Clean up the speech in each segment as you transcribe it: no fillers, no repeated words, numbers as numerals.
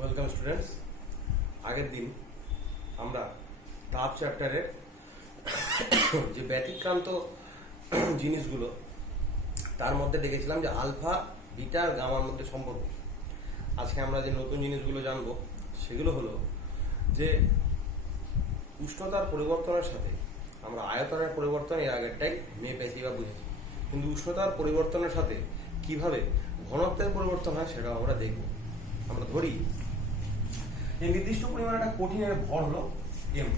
Welcome students. আগের দিন আমরা ধাপ চ্যাপ্টারের যে ব্যতিক্রান্ত জিনিসগুলো তার মধ্যে দেখেছিলাম যে আলফা বিটা আর গামার মধ্যে সম্পর্ক। আজকে আমরা যে নতুন জিনিসগুলো জানবো সেগুলো হলো যে উষ্ণতার পরিবর্তনের সাথে আমরা আয়তনের পরিবর্তন এর আগেরটাই মেপেছি বা বুঝেছি, কিন্তু উষ্ণতার পরিবর্তনের সাথে কিভাবে ঘনত্বের পরিবর্তন হয় সেটাও আমরা দেখব। আমরা ধরি যে নির্দিষ্ট পরিমাণে একটা কঠিনের ভর হলো এম।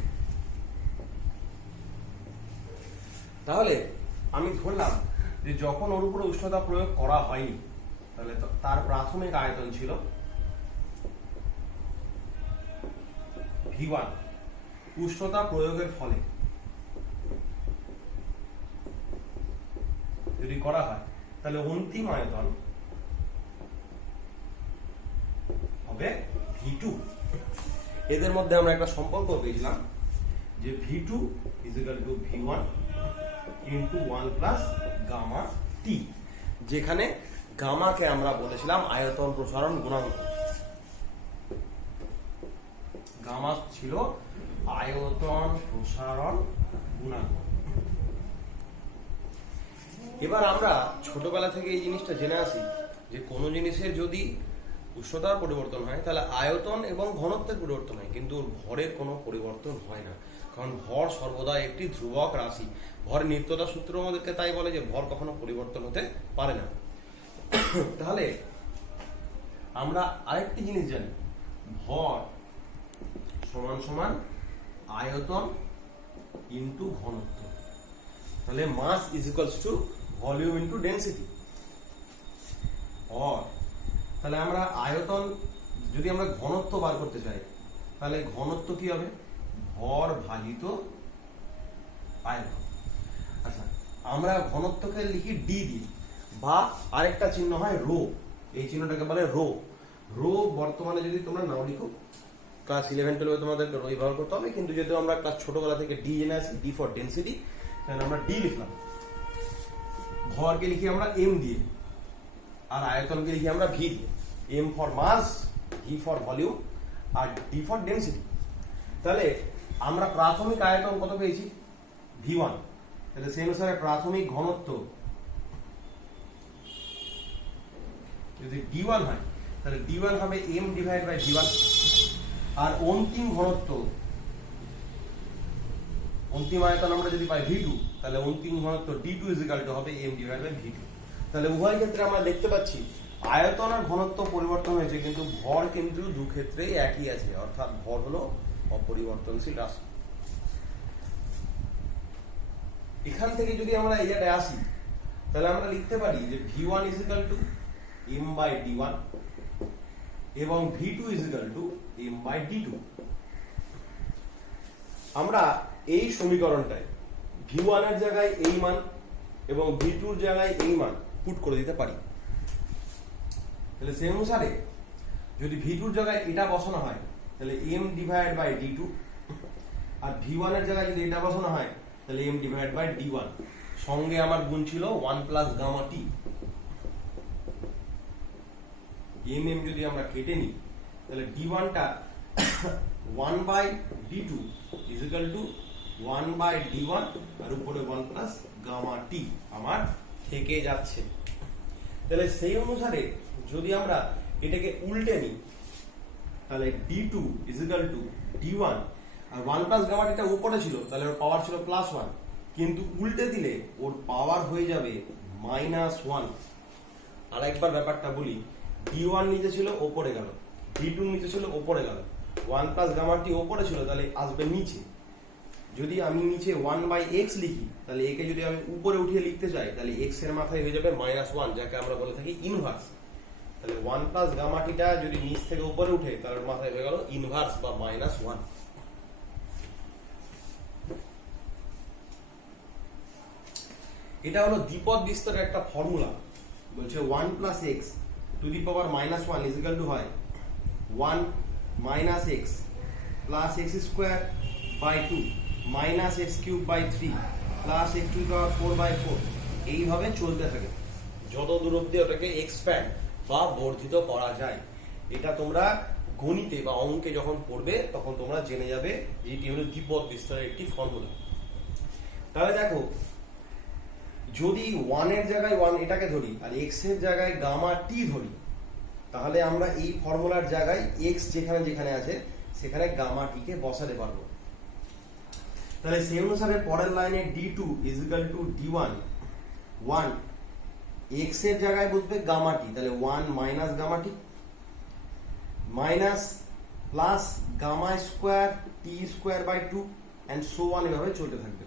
তাহলে আমি ধরলাম যে যখন ওর উপরে উষ্ণতা প্রয়োগ করা হয়নি তাহলে তার প্রাথমিক আয়তন ছিল V1। উষ্ণতা প্রয়োগের ফলে যদি করা হয় তাহলে অন্তিম আয়তন হবে V2। এদের মধ্যে আমরা একটা সম্পর্ক পেয়েছিলাম যে V2 = V1 × 1 + গামা T, যেখানে গামাকে আমরা বলেছিলাম আয়তন প্রসারণ গুণাঙ্ক। গামা ছিল আয়তন প্রসারণ গুণাঙ্ক। এবার আমরা ছোটবেলা থেকে এই জিনিসটা জেনে আসি যে কোনো জিনিসের যদি উষ্ণতার পরিবর্তন হয় তাহলে আয়তন এবং ঘনত্বের পরিবর্তন হয়, কিন্তু ভরের কোনো পরিবর্তন হয় না, কারণ ভর সর্বদা একটি ধ্রুবক রাশি। ভর নিত্যতা সূত্র আমাদেরকে তাই বলে যে ভর কখনো পরিবর্তন হতে পারে না। তাহলে আমরা আরেকটি জিনিস জানি, ভর সমান সমান আয়তন ইনটু ঘনত্ব। তাহলে mass is equals to volume into density. তাহলে আমরা আয়তন যদি আমরা ঘনত্ব বার করতে চাই তাহলে ঘনত্ব কি হবে? ভর ভাজিত আয়তন। আচ্ছা, আমরা ঘনত্বকে লিখি ডি দিয়ে, বা আরেকটা চিহ্ন হয় রো। এই চিহ্নটাকে বলে রো। রো বর্তমানে যদি তোমরা নাও লিখো, ক্লাস 11-12 তোমাদেরকে রো ব্যবহার করতে হবে, কিন্তু যেহেতু আমরা ক্লাস ছোটবেলা থেকে ডি জেনে আসি, ডি ফর ডেনসিটি, তাহলে আমরা ডি লিখলাম। ভরকে লিখি আমরা এম দিয়ে, আর আয়তনকে লিখি আমরা ভি দিয়ে। M for mass, V for volume, আর ডি ফর ডেনসিটি। তাহলে আমরা প্রাথমিক আয়তন কত পেয়েছি? V1। তাহলে সেই অনুসারে প্রাথমিক ঘনত্ব যদি D1 হয় তাহলে D1 হবে M / V1। আর অন্তিম ঘনত্ব, অন্তিম আয়তন আমরা যদি পাই V2, তাহলে অন্তিম ঘনত্ব D2 = হবে M / V2। তাহলে উভয় ক্ষেত্রে আমরা দেখতে পাচ্ছি আয়তন আর ঘনত্ব পরিবর্তন হয়েছে, কিন্তু ভর কিন্তু দু ক্ষেত্রেই একই আছে, অর্থাৎ ভর হলো অপরিবর্তনশীল রাশি। এখান থেকে যদি আমরা এই জায়গায় আসি তাহলে আমরা লিখতে পারি যে V1 = M/D1 এবং V2 = M/D2। আমরা এই সমীকরণটায় V1 এর জায়গায় এই মান এবং V2 এর জায়গায় এই মান পুট করে দিতে পারি। তাহলে সেই অনুসারে যদি V2 এর জায়গায় এটা বসানো হয় তাহলে M / D2, আর V1 এর জায়গায় যদি এটা বসানো হয় তাহলে M / D1। সঙ্গে আমার গুণ ছিল 1 + গামা T। M যদি আমরা কেটে নিই তাহলে D1 টা 1/D2 = 1/D1, আর উপরে 1 + গামা T আমার থেকে যাচ্ছে। তাহলে সেই অনুসারে যদি আমরা এটাকে উল্টে নিই তাহলে D2 = D1, আর 1 + গামা T টা উপরে ছিল তাহলে ওর পাওয়ার ছিল +1, কিন্তু উল্টে দিলে ওর পাওয়ার হয়ে যাবে -1। আর একবার ব্যাপারটা বলি, D1 নিচে ছিল ওপরে গেল, D2 নিচে ছিল ওপরে গেল, 1 + গামা T ওপরে ছিল তাহলে আসবে নিচে। যদি আমি নিচে 1/x লিখি তাহলে একে যদি আমি উপরে উঠিয়ে লিখতে চাই তাহলে x এর মাথায় হয়ে যাবে -1, যাকে আমরা বলে থাকি ইনভার্স। তাহলে 1 + গামা T টা যদি নিচ থেকে উপরে উঠে তাহলে মাথায় হয়ে গেল ইনভার্স বা -1। এটা হলো দ্বিপদ বিস্তারের একটা ফর্মুলা। বলছে 1 + x টু দি পাওয়ার -1 = হয় 1 - x + x² / 2 - x³ / 3 + x⁴/4। এইভাবে চলতে থাকে যত দূর অবধি ওটাকে এক্সপ্যান্ড বা বর্ধিত করা যায়। এটা তোমরা গণিতে বা অঙ্কে যখন পড়বে তখন তোমরা জেনে যাবে যে এটি হলো দ্বিপদ বিস্তারের একটি ফর্মুলা। তাহলে দেখো, যদি 1 এর জায়গায় 1 এটাকে ধরি আর x এর জায়গায় গামা টি ধরি, তাহলে আমরা এই ফর্মুলার জায়গায় x যেখানে যেখানে আছে সেখানে গামা টি কে বসাতে পারবো। তাহলে সেই অনুসারে পরের লাইনে d2 = d1, 1 x এর জায়গায় বসবে গামা টি, তাহলে 1 minus gamma t minus plus gamma square t square by 2 and so on, এভাবে চলতে থাকবে।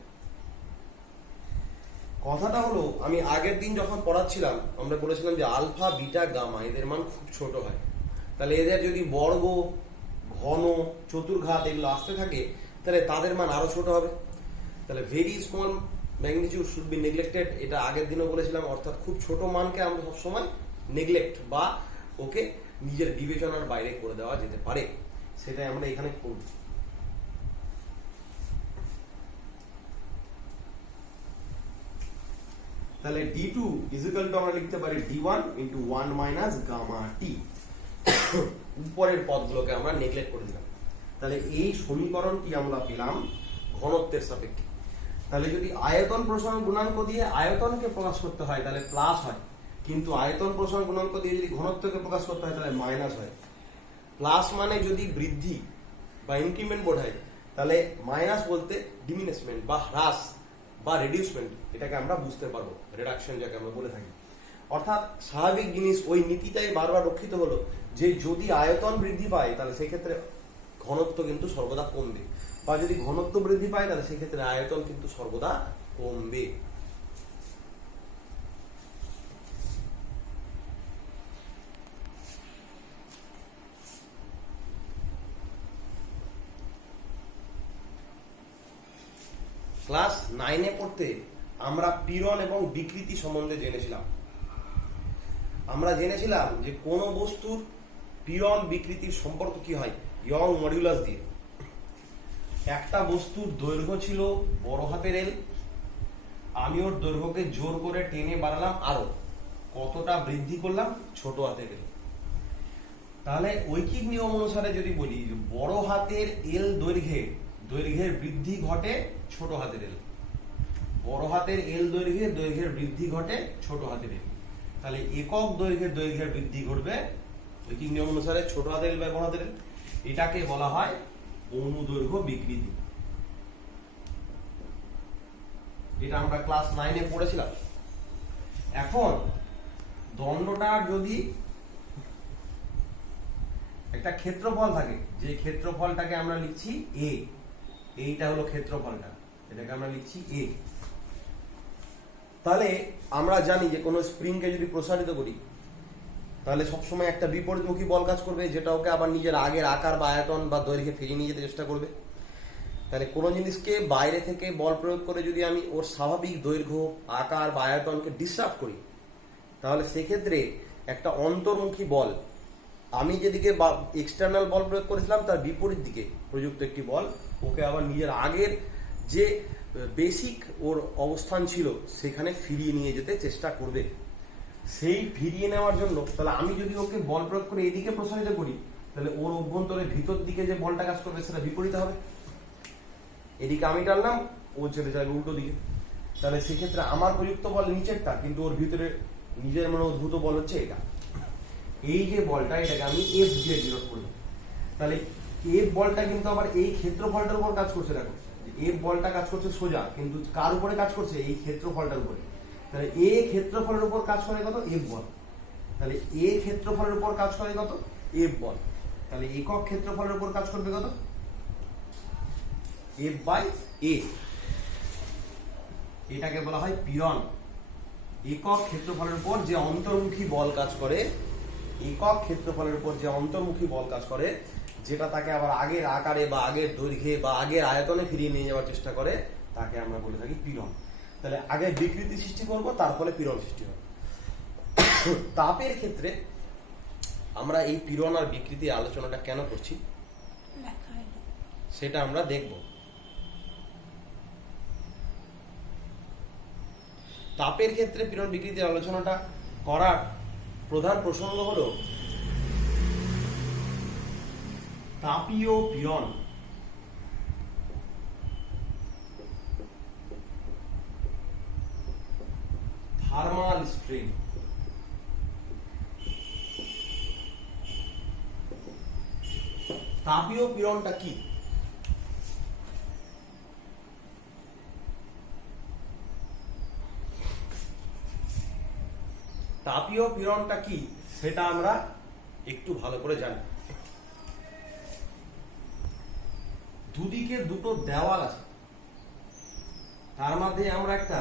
কথাটা হলো, আমি আগের দিন যখন পড়াচ্ছিলাম আমরা বলেছিলাম যে আলফা বিটা গামা এদের মান খুব ছোট হয়। তাহলে এদের যদি বর্গ, ঘন, চতুর্ঘাত এগুলো আসতে থাকে তাহলে তাদের মান আরো ছোট হবে। তাহলে very small magnitude should be neglected, এটা আগের দিনও বলেছিলাম। অর্থাৎ খুব ছোট মানকে আমরা সবসময় নেগলেক্ট বা ওকে নিজের বিবেচনার বাইরে করে দেওয়া যেতে পারে, সেটাই আমরা এখানে করব। তাহলে d2 = আমরা লিখতে পারি d1 × 1 মাইনাস গামা টি। উপরের পদগুলোকে আমরা নেগলেক্ট করে দিলাম। তাহলে এই সমীকরণটি আমরা পেলাম ঘনত্বের সাপেক্ষে। তাহলে যদি আয়তন প্রসারণ গুণাঙ্ক দিয়ে আয়তনকে প্রকাশ করতে হয় তাহলে প্লাস হয়, কিন্তু আয়তন প্রসারণ গুণাঙ্ক দিয়ে যদি ঘনত্বকে প্রকাশ করতে হয় তাহলে মাইনাস হয়। প্লাস মানে যদি বৃদ্ধি বা ইনক্রিমেন্ট বোঝায়, তাহলে মাইনাস বলতে ডিমিনিশমেন্ট বা হ্রাস বা রিডিউসমেন্ট, এটাকে আমরা বুঝতে পারবো, রিডাকশন যাকে আমরা বলে থাকি। অর্থাৎ স্বাভাবিক জিনিস, ওই নীতিটাই বারবার রক্ষিত হলো যে যদি আয়তন বৃদ্ধি পায় তাহলে সেই ক্ষেত্রে ঘনত্ব কিন্তু সর্বদা কমবে, বা যদি ঘনত্ব বৃদ্ধি পায় তাহলে সেই ক্ষেত্রে আয়তন কিন্তু সর্বদা কমবে। ক্লাস 9-এ পড়তে আমরা পীড়ন এবং বিকৃতি সম্বন্ধে জেনেছিলাম। আমরা জেনেছিলাম যে কোন বস্তুর পীড়ন বিকৃতির সম্পর্ক কি হয় ইয়ং মডুলাস দিয়ে। একটা বস্তুর দৈর্ঘ্য ছিল বড় হাতের এল, আমি ওর দৈর্ঘ্যকে জোর করে টেনে বাড়ালাম, আরো কতটা বৃদ্ধি করলাম, ছোট হাতের এল। তাহলে ঐকিক নিয়ম অনুসারে যদি বলি বড় হাতের এল দৈর্ঘ্যের বৃদ্ধি ঘটে ছোট হাতের এল, বড় হাতের এল দৈর্ঘ্যের বৃদ্ধি ঘটে ছোট হাতের এল। তাহলে একক দৈর্ঘ্যের বৃদ্ধি ঘটবে ঐকিক নিয়ম অনুসারে ছোট হাতের এল বা বড় হাতের এল। এটাকে বলা হয় অনুদৈর্ঘ্য বিকৃতি। এটা আমরা ক্লাস 9-এ পড়েছিলাম। এখন দণ্ডটার যদি একটা ক্ষেত্রফল থাকে, যে ক্ষেত্রফলটাকে আমরা লিখছি a, এইটা হলো ক্ষেত্রফলটা, এটাকে আমরা লিখছি a। তাহলে আমরা জানি যে কোনো স্প্রিংকে যদি প্রসারিত করি তাহলে সবসময় একটা বিপরীতমুখী বল কাজ করবে, যেটা ওকে আবার নিজের আগের আকার বা আয়তন বা দৈর্ঘ্যে ফিরিয়ে নিয়ে যেতে চেষ্টা করবে। তাহলে কোনো জিনিসকে বাইরে থেকে বল প্রয়োগ করে যদি আমি ওর স্বাভাবিক দৈর্ঘ্য, আকার বা আয়তনকে ডিস্টার্ব করি, তাহলে সেক্ষেত্রে একটা অন্তর্মুখী বল, আমি যেদিকে এক্সটার্নাল বল প্রয়োগ করেছিলাম তার বিপরীত দিকে প্রযুক্ত একটি বল ওকে আবার নিজের আগের যে বেসিক ওর অবস্থান ছিল সেখানে ফিরিয়ে নিয়ে যেতে চেষ্টা করবে। সেই ফিরিয়ে নেওয়ার জন্য তাহলে আমি যদি ওকে বল প্রয়োগ করে এদিকে প্রসারিত করি তাহলে ওর অভ্যন্তরে ভিতর দিকে যে বলটা কাজ করবে সেটা বিপরীত হবে। এদিকে আমি টানলাম, ও চলে যাবে উল্টো দিকে। তাহলে সেক্ষেত্রে আমার প্রযুক্ত বল নিচেরটা, কিন্তু ওর ভিতরে নিজের মনে উদ্ভূত বল হচ্ছে এটা। এই যে বলটা, এটাকে আমি এফ দিয়ে ডিনোট করলাম। তাহলে এফ বলটা কিন্তু আবার এই ক্ষেত্রফলটার উপর কাজ করছে। দেখো এফ বলটা কাজ করছে সোজা, কিন্তু কার উপরে কাজ করছে, এই ক্ষেত্রফলটার উপরে। তাহলে এ ক্ষেত্রফলের উপর কাজ করে কত, এফ বল। তাহলে এ ক্ষেত্রফলের উপর কাজ করে কত, এফ বল। তাহলে একক ক্ষেত্রফলের উপর কাজ করবে কত, এফ বাই এ। এটাকে বলা হয় পীড়ন। একক ক্ষেত্রফলের উপর যে অন্তর্মুখী বল কাজ করে, একক ক্ষেত্রফলের উপর যে অন্তর্মুখী বল কাজ করে, যেটা তাকে আবার আগের আকারে বা আগের দৈর্ঘ্যে বা আগের আয়তনে ফিরিয়ে নিয়ে যাওয়ার চেষ্টা করে, তাকে আমরা বলে থাকি পীড়ন। তাহলে আগে বিকৃতি সৃষ্টি করব, তারপরে পীড়ন সৃষ্টি হবে। তাপের ক্ষেত্রে আমরা এই পীড়ন আর বিকৃতি আলোচনাটা কেন করছি সেটা আমরা দেখব। তাপের ক্ষেত্রে পীড়ন বিকৃতির আলোচনাটা করার প্রধান প্রসঙ্গ হলো তাপীয় পীড়ন থার্মাল স্ট্রেন। তাপীয় পীড়নটা কি? তাপীয় পীড়নটা কি সেটা আমরা একটু ভালো করে জানি। দুদিকে দুটো দেওয়াল আছে, তার মধ্যে আমরা একটা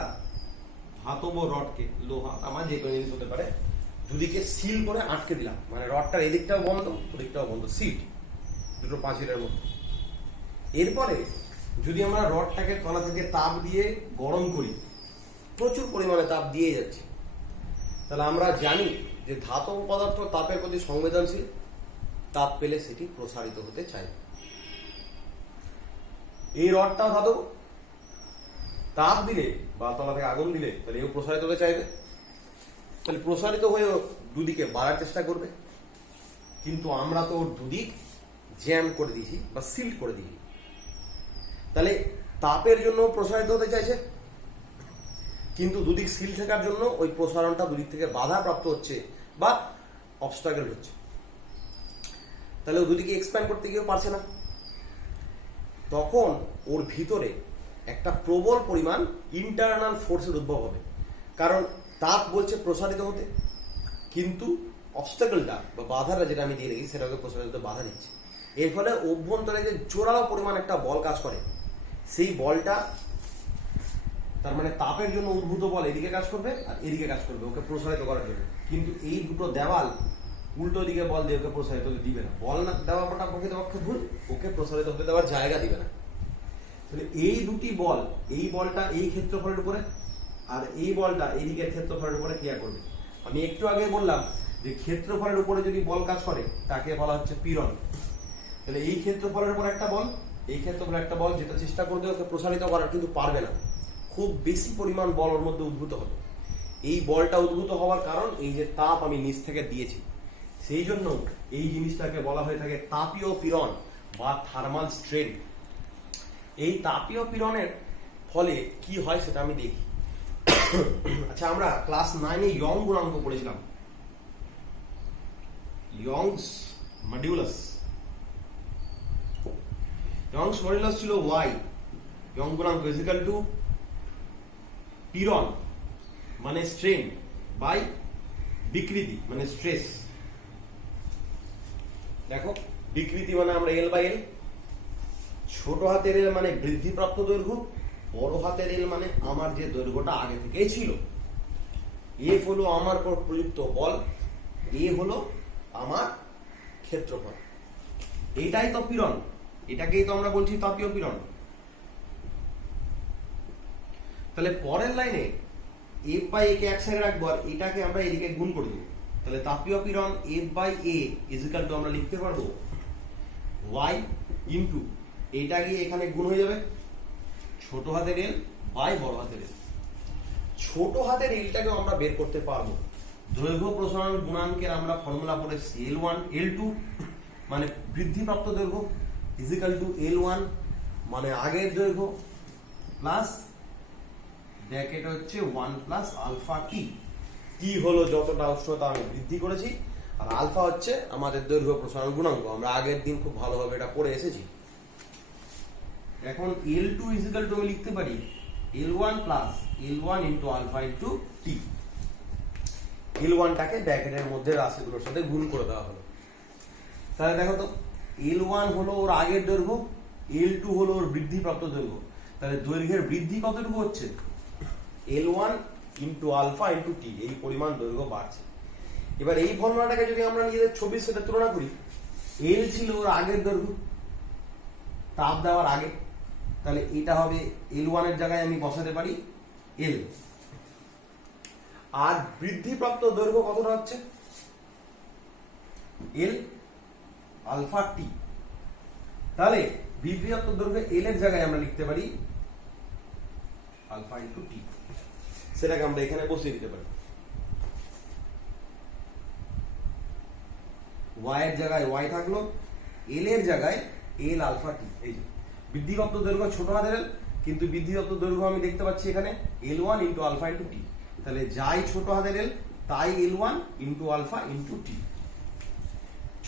ধাতব রডকে, লোহা আমার যে কোনো জিনিস হতে পারে, দুদিকে সিল করে আটকে দিলাম, মানে রডটার এদিকটাও বন্ধ ওদিকটাও বন্ধ, সিট দুটো পাঁচিলের মধ্যে। এরপরে যদি আমরা রডটাকে তলা থেকে তাপ দিয়ে গরম করি, প্রচুর পরিমাণে তাপ দিয়ে যাচ্ছে, তাহলে আমরা জানি যে ধাতব পদার্থ তাপের প্রতি সংবেদনশীল, তাপ পেলে সেটি প্রসারিত হতে চায়। এই রডটাও ধাতব, তাপ দিলে বা তলা থেকে আগুন দিলে তাহলে এও প্রসারিত হতে চাইবে, তাহলে প্রসারিত হয়ে দুদিকে বাড়ার চেষ্টা করবে। কিন্তু আমরা তো ওর দুদিক জ্যাম করে দিয়েছি বা সিল করে দিয়েছি, তাহলে তাপের জন্য প্রসারিত হতে চাইছে, কিন্তু দুদিক সিল থাকার জন্য ওই প্রসারণটা দুদিক থেকে বাধা প্রাপ্ত হচ্ছে বা অবস্ট্রাগল হচ্ছে, তাহলে ও দুদিকে এক্সপ্যান্ড করতে গিয়েও পারছে না। তখন ওর ভিতরে একটা প্রবল পরিমাণ ইন্টারনাল ফোর্সের উদ্ভব হবে, কারণ তাপ বলছে প্রসারিত হতে, কিন্তু অবস্ট্রাগলটা বা বাধাটা যেটা আমি দিয়ে রেখেছি সেটাকে প্রসারিত হতে বাধা দিচ্ছে। এর ফলে অভ্যন্তরে যে জোরালো পরিমাণ একটা বল কাজ করে, সেই বলটা তার মানে তাপের জন্য উদ্ভূত বল এদিকে কাজ করবে আর এদিকে কাজ করবে ওকে প্রসারিত করার জন্য, কিন্তু এই দুটো দেওয়াল উল্টো দিকে বল দিয়ে ওকে প্রসারিত হতে দিবে না। বল না দেওয়াটা প্রকৃতপক্ষে ভুল, ওকে প্রসারিত হতে দেওয়ার জায়গা দিবে না। তাহলে এই দুটি বল, এই বলটা এই ক্ষেত্রফলের উপরে আর এই বলটা এই দিকের ক্ষেত্রফলের উপরে ক্রিয়া করবে। আমি একটু আগে বললাম যে ক্ষেত্রফলের উপরে যদি বল কাজ করে তাকে বলা হচ্ছে পীড়ন। তাহলে এই ক্ষেত্রফলের উপর একটা বল, এই ক্ষেত্রফলের একটা বল, যেটা চেষ্টা করবে ওকে প্রসারিত করার, কিন্তু পারবে না, খুব বেশি পরিমাণ বল ওর মধ্যে উদ্ভূত হবে। এই বলটা উদ্ভূত হওয়ার কারণ এই যে তাপ আমি নিচ থেকে দিয়েছি, সেই জন্য এই জিনিসটাকে বলা হয়ে থাকে তাপীয় পীড়ন বা থার্মাল স্ট্রেন। এই তাপীয় পীড়নের ফলে কি হয় সেটা আমি দেখি। আচ্ছা, আমরা ক্লাস 9-এ ইয়ং গুণাঙ্ক পড়েছিলাম, ইয়ংস মডিউলাস। ইয়ংস মডিউলাস ছিল y, ইয়ং গুণাঙ্ক ইজ ইকুয়াল টু পীড়ন মানে স্ট্রেন বাই বিকৃতি মানে স্ট্রেস। দেখো, বিকৃতি মানে আমরা এল বাই এল, ছোট হাতের এল মানে বৃদ্ধিপ্রাপ্ত দৈর্ঘ্য, বড় হাতের এল মানে আমার যে দৈর্ঘ্যটা আগে থেকেই ছিল। এফ হলো আমার উপর প্রযুক্ত বল, এ হলো আমার ক্ষেত্রফল। এইটাই তো পীড়ন, এটাকেই তো আমরা বলছি তাপীয় পীড়ন। তাহলে পরের লাইনে এফ বাই এ কে এক সাইডে রাখবো আর এটাকে আমরা এদিকে গুণ করে দেবো। তাহলে তাপীয় পীড়ন F by A is equal to আমরা লিখতে পারবো ওয়াই ইন্টু, এইটা গিয়ে এখানে গুণ হয়ে যাবে ছোট হাতের এল বাই বড় হাতের এল। ছোট হাতের এলটাকে আমরা বের করতে পারবো, দৈর্ঘ্য প্রসারণ গুণাঙ্কের আমরা ফর্মুলা পড়েছি L1 L2 মানে বৃদ্ধিপ্রাপ্ত দৈর্ঘ্য ইজ ইকুয়াল টু L1 মানে আগের দৈর্ঘ্য প্লাস ব্র্যাকেট হচ্ছে 1 প্লাস আলফা টি। টি হলো যতটা উষ্ণতা আমি বৃদ্ধি করেছি, আর আলফা হচ্ছে আমাদের দৈর্ঘ্য প্রসারণ গুণাঙ্ক, আমরা আগের দিন খুব ভালোভাবে এটা পড়ে এসেছি। এখন L2 ইজ ইকুয়াল টু আমি লিখতে পারি L1 plus L1 into alpha into T. L1টাকে ব্র্যাকেটের মধ্যে রাশিগুলোর সাথে গুণ করে দেওয়া হলো। তাহলে দেখো তো, L1 হলো ওর আগের দৈর্ঘ্য, L2 হলো ওর বৃদ্ধিপ্রাপ্ত দৈর্ঘ্য। তাহলে দৈর্ঘ্যের বৃদ্ধি কতটুকু হচ্ছে? L1 ইন্টু আলফা ইন্টু টি, এই পরিমাণ দৈর্ঘ্য বাড়ছে। এবার এই ফর্মুলাটাকে যদি আমরা নিজেদের ছবির সাথে তুলনা করি, L ছিল ওর আগের দৈর্ঘ্য তাপ দেওয়ার আগে, তাহলে এটা হবে L1 এর জায়গায় আমি বসাতে পারি L, আর বৃদ্ধিপ্রাপ্ত দৈর্ঘ্য কতটা হচ্ছে L আলফা টি। তাহলে বৃদ্ধিপ্রাপ্ত দৈর্ঘ্য L এর জায়গায় আমরা লিখতে পারি আলফা ইন্টু টি, সেটাকে আমরা এখানে বসিয়ে দিতে পারি। y এর জায়গায় y থাকলো, এল এর জায়গায় এল আলফা টি। এই যে বৃদ্ধিপ্রাপ্ত দৈর্ঘ্য ছোট হাতের এল, কিন্তু বৃদ্ধিপ্রাপ্ত দৈর্ঘ্য আমি দেখতে পাচ্ছি এখানে L1 ইন্টু আলফা ইন্টু টি। তাহলে যাই ছোট হাতের এল তাই L1 ইন্টু আলফা ইন্টু টি।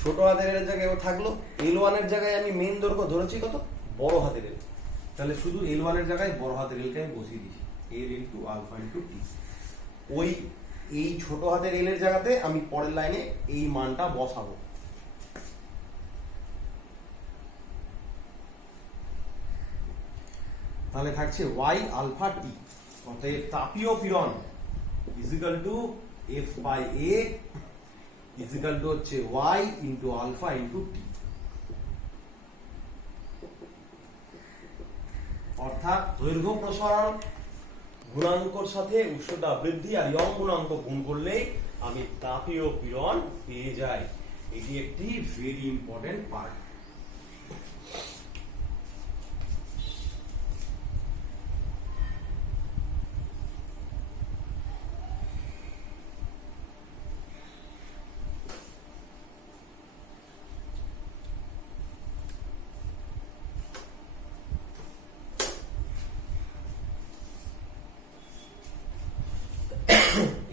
ছোট হাতের এর জায়গায় থাকলো, L1 এর জায়গায় আমি মেন দৈর্ঘ্য ধরেছি কত, বড় হাতের এল, তাহলে শুধু L1 এর জায়গায় বড় হাতের এলকে আমি বসিয়ে দিয়েছি, এল ইন্টু আলফা ইন্টু টি। ওই এই ছোট হাতের এল এর জায়গাতে আমি পরের লাইনে এই মানটা বসাবো। তাহলে থাকছে y আলফা টি, অতএব তাপীয় পীড়ন is equal to f by a is equal to হচ্ছে y into alpha into T. অর্থাৎ দৈর্ঘ্য প্রসারণ গুণাঙ্কর সাথে উষ্ণতা বৃদ্ধি আর ইয়ং গুণাঙ্ক গুণ করলেই আমি তাপীয় পীড়ন পেয়ে যাই। এটি একটি ভেরি ইম্পর্টেন্ট পার্ট।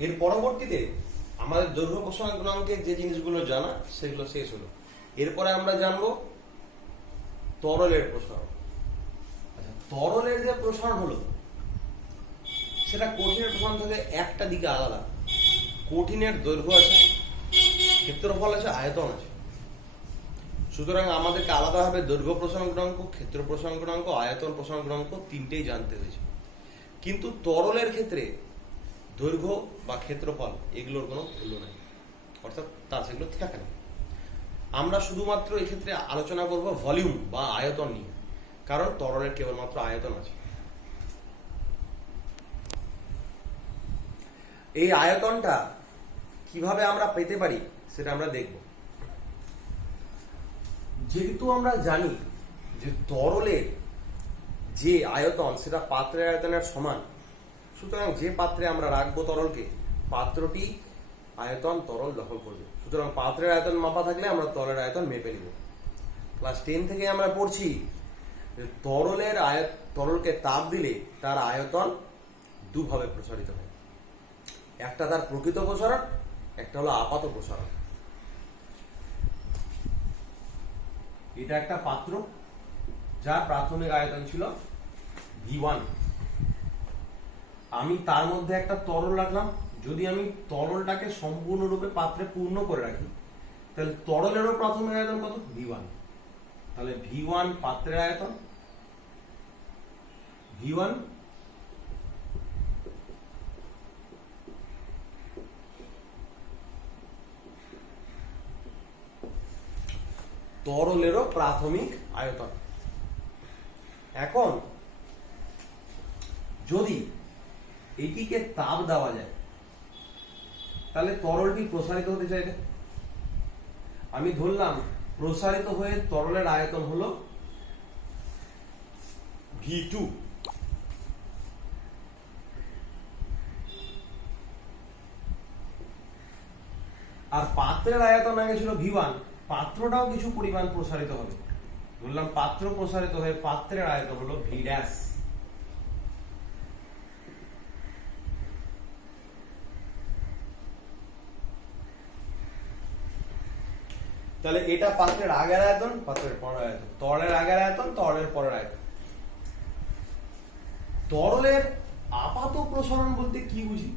এর পরবর্তীতে আমাদের দৈর্ঘ্য প্রসারণ গুণাঙ্কের যে জিনিসগুলো জানা সেগুলো শেষ হলো। এরপরে আমরা জানবো তরলের প্রসারণ। আচ্ছা, তরলের যে প্রসারণ হলো সেটা কঠিনের প্রসারণ থেকে একটা দিকে আলাদা। কঠিনের দৈর্ঘ্য আছে, ক্ষেত্রফল আছে, আয়তন আছে। সুতরাং আমাদেরকে আলাদাভাবে দৈর্ঘ্য প্রসারণ গুণাঙ্ক, ক্ষেত্র প্রসারণ গুণাঙ্ক, আয়তন প্রসারণ গুণাঙ্ক তিনটেই জানতে হয়েছে। কিন্তু তরলের ক্ষেত্রে দৈর্ঘ্য বা ক্ষেত্রফল এগুলোর কোনো ভ্যালু নাই, অর্থাৎ তার সেগুলো থাকে না। আমরা শুধুমাত্র এক্ষেত্রে আলোচনা করব ভলিউম বা আয়তন নিয়ে, কারণ তরলের কেবলমাত্র আয়তন আছে। এই আয়তনটা কিভাবে আমরা পেতে পারি সেটা আমরা দেখব। যেহেতু আমরা জানি যে তরলের যে আয়তন সেটা পাত্রের আয়তনের সমান, সুতরাং যে পাত্রে আমরা রাখবো তরলকে, পাত্রটি আয়তন তরল দখল করবে। সুতরাং পাত্রের আয়তন মাপা থাকলে আমরা তরলের আয়তন মেপে নিব। ক্লাস 10 থেকে আমরা পড়ছি যে তরলকে তাপ দিলে তার আয়তন দুভাবে প্রসারিত হয়। একটা তার প্রকৃত প্রসারণ, একটা হলো আপাত প্রসারণ। এটা একটা পাত্র যার প্রাথমিক আয়তন ছিল V1। আমি তার মধ্যে একটা তরল রাখলাম। যদি আমি তরলটাকে সম্পূর্ণরূপে পাত্রে পূর্ণ করে রাখি তাহলে তরলেরও প্রাথমিক আয়তন কত, V1। তাহলে V1 পাত্রের আয়তন, V1 তরলেরও প্রাথমিক আয়তন। এখন যদি এটিকে তাপ দেওয়া যায় তাহলে তরলটি প্রসারিত হতে চাইবে। আমি ধরলাম প্রসারিত হয়ে তরলের আয়তন হলো V2। আর পাত্রের আয়তন আগে ছিল V1, পাত্রটাও কিছু পরিমাণ প্রসারিত হবে। ধরলাম পাত্র প্রসারিত হয়ে পাত্রের আয়তন হলো V'। তাহলে এটা পাত্রের আগের আয়তন, পাত্রের পরের আয়তন, তরলের আগের আয়তন, তরলের পরের আয়তন। তরলের আপাত প্রসারণ বলতে কি বুঝি?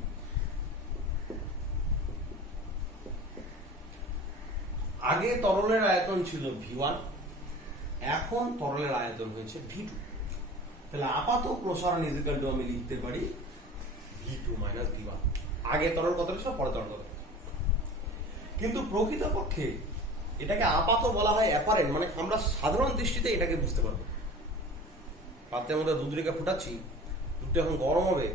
আগে তরলের আয়তন ছিল V1, এখন তরলের আয়তন হয়েছে V2। তাহলে আপাত প্রসারণ ইজ ইকুয়াল টু আমি লিখতে পারি V2 মাইনাস V1। আগে তরল কত ছিল, পরে তরল কত। কিন্তু প্রকৃতপক্ষে এটাকে আপাত বলা হয় অ্যাপারেন্ট, মানে আমরা সাধারণ দৃষ্টিতে এটাকে বুঝতে পারবো। পাত্রের মধ্যে দুধ রেখে ফুটাচ্ছি, দুধটা যখন গরম হবে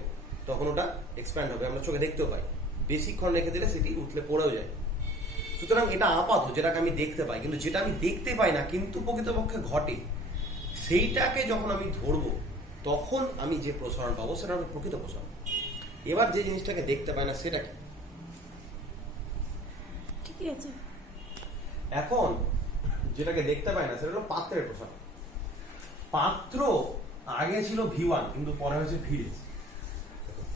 তখন ওটা এক্সপ্যান্ড হবে, আমরা চোখে দেখতেও পাই। বেশিক্ষণ রেখে দিলে সেটি উঠলে পড়েও যায়। সুতরাং এটা আপাত, যেটাকে আমি দেখতে পাই। কিন্তু যেটা আমি দেখতে পাই না কিন্তু প্রকৃতপক্ষে ঘটে, সেইটাকে যখন আমি ধরবো তখন আমি যে প্রসারণ পাবো সেটা হলো প্রকৃত প্রসারণ। এবার যে জিনিসটাকে দেখতে পাই না সেটা কি? ঠিকই আছে। এখন যেটাকে দেখতে পাই না সেটা হলো পাত্রের প্রসারণ। পাত্র আগে ছিল V1 কিন্তু পরে হয়েছে V'।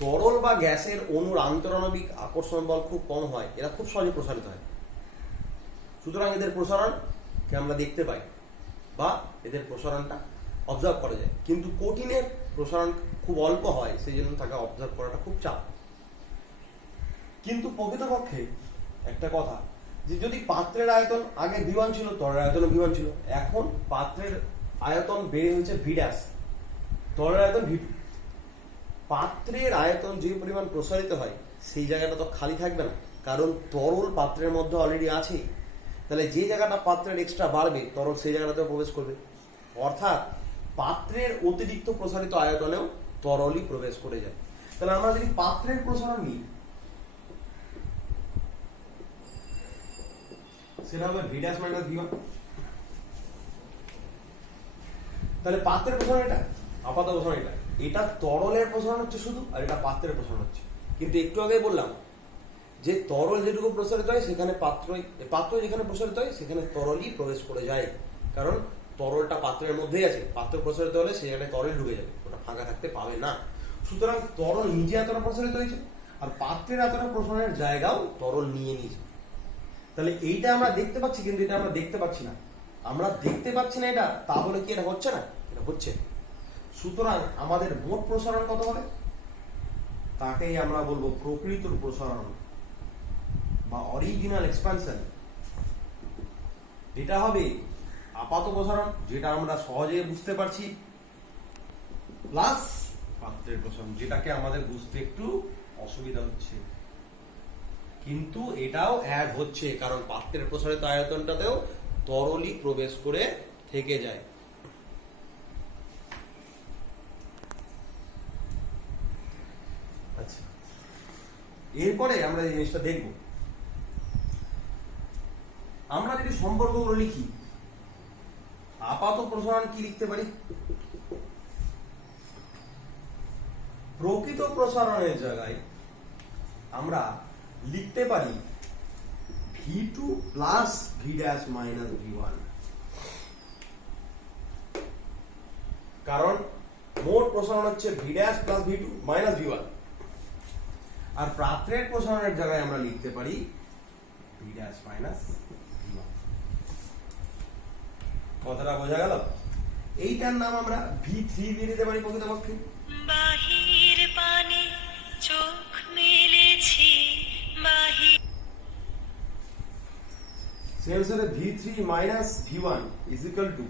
তরল বা গ্যাসের অণুর আন্তরাণবিক আকর্ষণ বল খুব কম হয়, এরা খুব সহজে প্রসারিত হয়, সুতরাং এদের প্রসারণকে আমরা দেখতে পাই বা এদের প্রসারণটা অবজার্ভ করা যায়। কিন্তু কঠিনের প্রসারণ খুব অল্প হয়, সেই জন্য তাকে অবজার্ভ করাটা খুব চাপ। কিন্তু প্রকৃতপক্ষে একটা কথা, যে যদি পাত্রের আয়তন আগে V1 ছিল, তরলের আয়তন V1 ছিল, এখন পাত্রের আয়তন বেড়ে হয়েছে V', তরলের আয়তন V2। পাত্রের আয়তন যে পরিমাণ প্রসারিত হয় সেই জায়গাটা তো খালি থাকবে না, কারণ তরল পাত্রের মধ্যে অলরেডি আছে। তাহলে যে জায়গাটা পাত্রের এক্সট্রা বাড়বে, তরল সেই জায়গাটাতেও প্রবেশ করবে। অর্থাৎ পাত্রের অতিরিক্ত প্রসারিত আয়তনেও তরলই প্রবেশ করে যায়। তাহলে আমরা যদি পাত্রের প্রসারণ নিই, সেটা হবে V' - V1। তাহলে পাত্রের প্রসারণ এটা, আপাত প্রসারণ এটা, এটা তরলের প্রসারণ হচ্ছে শুধু, আর এটা পাত্রের প্রসারণ হচ্ছে। কিন্তু একটু আগে বললাম যে তরল যেটুকু প্রসারিত হয় সেখানে পাত্র যেখানে প্রসারিত হয় সেখানে তরলই প্রবেশ করে যায়, কারণ তরলটা পাত্রের মধ্যেই আছে। পাত্র প্রসারিত হলে সেই জায়গায় তরল ঢুকে যাবে, ওটা ফাঁকা থাকতে পাবে না। সুতরাং তরল নিজে এতটা প্রসারিত হয়েছে, আর পাত্রের এতটা প্রসারণের জায়গাও তরল নিয়ে নিয়েছে। তাহলে এইটা আমরা দেখতে পাচ্ছি, কিন্তু এটা আমরা দেখতে পাচ্ছি না। আমরা দেখতে পাচ্ছি না এটা, তাহলে কি এটা হচ্ছে না? এটা হচ্ছে। সুতরাং আমাদের মোট প্রসারণ কত হবে? তাকেই আমরা বলবো প্রকৃত প্রসারণ বা অরিজিনাল এক্সপানশন। এটা হবে আপাত প্রসারণ, যেটা আমরা সহজে বুঝতে পারছি, প্লাস পাত্রের প্রসারণ, যেটাকে আমাদের বুঝতে একটু অসুবিধা হচ্ছে, কিন্তু এটাও অ্যাড হচ্ছে, কারণ পাত্রের প্রসারিত আয়তনটাতেও তরলই প্রবেশ করে থেকে যায়। আচ্ছা, এরপরে আমরা এই জিনিসটা দেখব। আমরা যদি সম্পর্কগুলো লিখি, আপাত প্রসারণ কি লিখতে পারি? প্রকৃত প্রসারণের জায়গায় আমরা লিখতে পারি V2 plus V' minus V1, কারণ মোট প্রসারণ হচ্ছে V' plus V2 minus V1। আর পাত্রের প্রসারণের জায়গায় আমরা লিখতে পারি V' মাইনাস V1। কথাটা বোঝা গেল? এইটার নাম আমরা V3 দিয়ে দিতে পারি প্রকৃতপক্ষে। বাহির পানে চোখ মেলেছি বাহির, সেই অনুসারে V3 minus V1 is equal two